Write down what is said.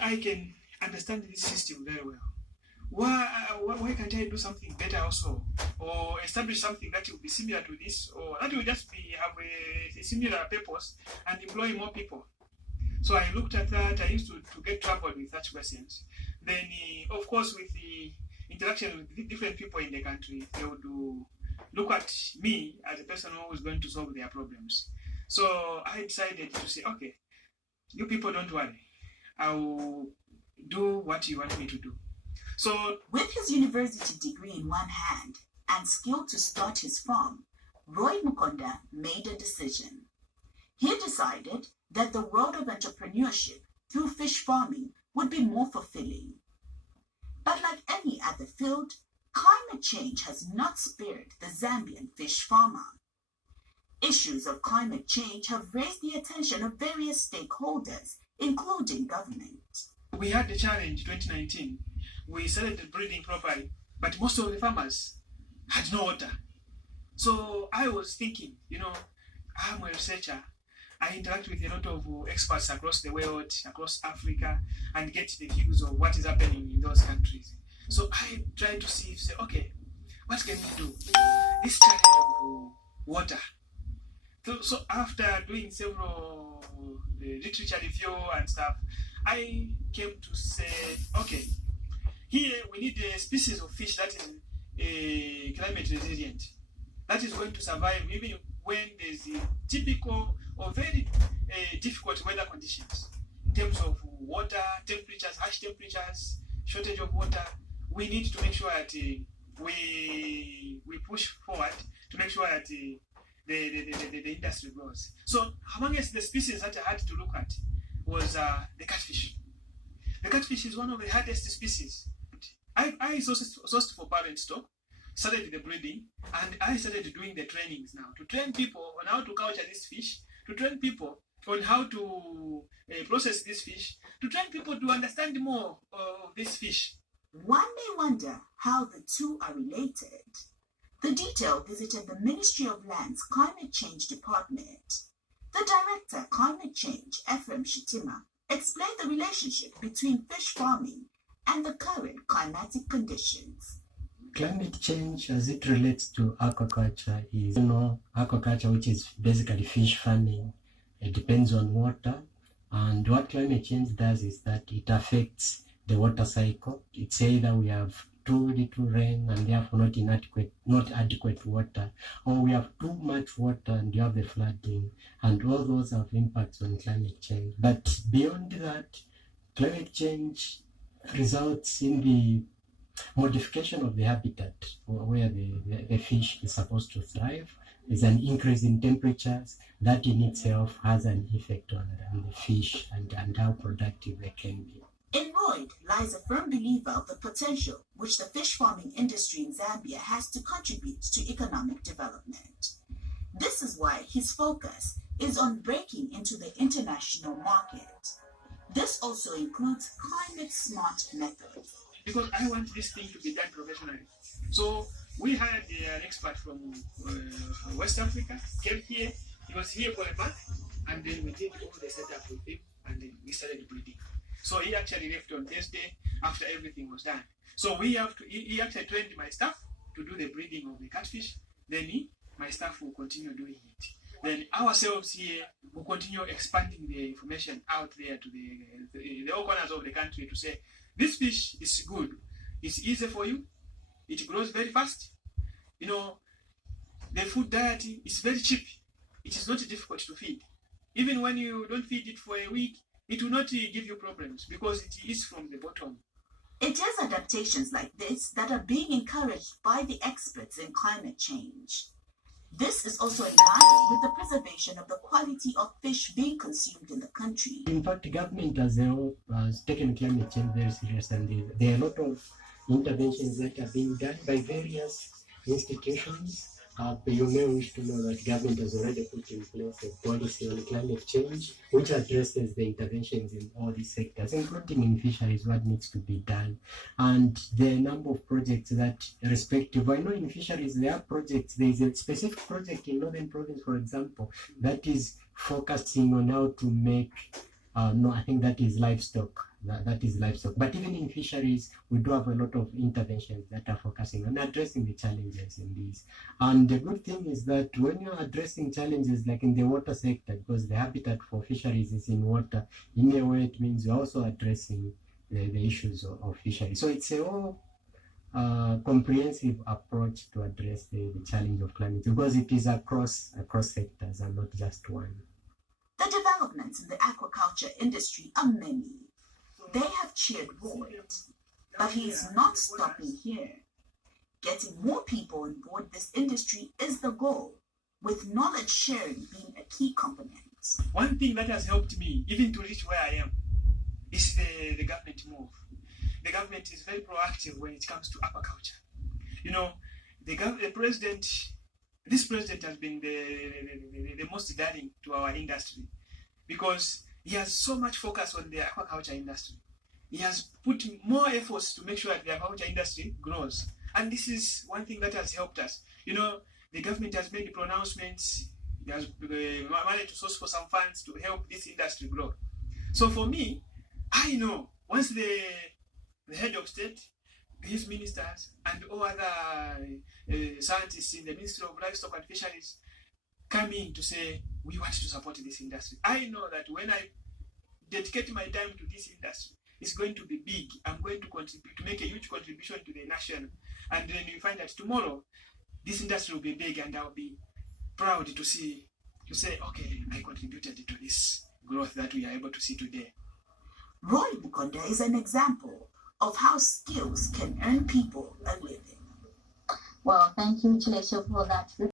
I can understand this system very well, why can't I do something better also, or establish something that will be similar to this, or that will just have a similar purpose and employ more people? So I looked at that. I used to get troubled with such questions. Then, of course, with the interaction with different people in the country, they would look at me as a person who is going to solve their problems. So I decided to say, okay, you people don't worry. I'll do what you want me to do. So, with his university degree in one hand and skill to start his farm, Roy Mukonda made a decision. He decided that the world of entrepreneurship through fish farming would be more fulfilling. But like any other field, climate change has not spared the Zambian fish farmer. Issues of climate change have raised the attention of various stakeholders, including government. We had the challenge 2019. We started breeding properly, but most of the farmers had no water. So I was thinking, I'm a researcher. I interact with a lot of experts across the world, across Africa, and get the views of what is happening in those countries. So I tried to say, okay, what can we do? This challenge of water. So after doing several literature review and stuff, I came to say, okay, here we need a species of fish that is climate resilient, that is going to survive even when there's a typical or very difficult weather conditions in terms of water, temperatures, harsh temperatures, shortage of water. We need to make sure that we push forward to make sure that the industry grows. So amongst the species that I had to look at was the catfish. The catfish is one of the hardest species. I sourced for parent stock, started the breeding, and I started doing the trainings now to train people on how to culture this fish, to train people on how to process this fish, to train people to understand more of this fish. One may wonder how the two are related. The Detail visited the Ministry of Land's Climate Change Department. The Director, Climate Change, Ephraim Shitima, explained the relationship between fish farming and the current climatic conditions. Climate change, as it relates to aquaculture, is, aquaculture, which is basically fish farming. It depends on water. And what climate change does is that it affects the water cycle. It's either we have too little rain and therefore not adequate water, or we have too much water and you have the flooding, and all those have impacts on climate change. But beyond that, climate change results in the modification of the habitat where the fish is supposed to thrive. There's an increase in temperatures that in itself has an effect on the fish and how productive they can be. In Royd lies a firm believer of the potential which the fish farming industry in Zambia has to contribute to economic development. This is why his focus is on breaking into the international market. This also includes climate-smart methods. Because I want this thing to be done professionally. So we hired an expert from West Africa, came here, he was here for a month, and then we did all the setup with him, and then we started breeding. So he actually left on Thursday after everything was done. So he actually trained my staff to do the breeding of the catfish. Then my staff will continue doing it. Then ourselves here will continue expanding the information out there to the all corners of the country to say, this fish is good, it's easy for you, it grows very fast. The food diet is very cheap. It is not difficult to feed. Even when you don't feed it for a week, it will not give you problems because it is from the bottom. It is adaptations like this that are being encouraged by the experts in climate change. This is also in line with the preservation of the quality of fish being consumed in the country. In fact, the government as a whole has taken climate change very serious, and there are a lot of interventions that are being done by various institutions. You may wish to know that government has already put in place a policy on climate change, which addresses the interventions in all these sectors, including in fisheries, what needs to be done. And there are a number of projects that respective. I know in fisheries there are projects. There is a specific project in Northern Province, for example, that is focusing on how to make, I think that is livestock. that is livestock. But even in fisheries, we do have a lot of interventions that are focusing on addressing the challenges in these. And the good thing is that when you're addressing challenges like in the water sector, because the habitat for fisheries is in water, in a way it means you're also addressing the issues of fisheries. So it's a whole comprehensive approach to address the challenge of climate, because it is across sectors and not just one. The developments in the aquaculture industry are many. They have cheered Roy, but he is not stopping here. Getting more people on board this industry is the goal, with knowledge sharing being a key component. One thing that has helped me, even to reach where I am, is the government move. The government is very proactive when it comes to aquaculture. You know, the president, this president has been the most darling to our industry, because he has so much focus on the aquaculture industry. He has put more efforts to make sure that the aquaculture industry grows. And this is one thing that has helped us. You know, the government has made pronouncements, he has managed to source for some funds to help this industry grow. So for me, I know once the head of state, his ministers, and all other scientists in the Ministry of Livestock and Fisheries come in to say, we want to support this industry, I know that when I dedicate my time to this industry, it's going to be big. I'm going to contribute, to make a huge contribution to the nation. And then you find that tomorrow, this industry will be big, and I'll be proud to say, okay, I contributed to this growth that we are able to see today. Roy Mukonda is an example of how skills can earn people a living. Well, thank you, Chilesho, for that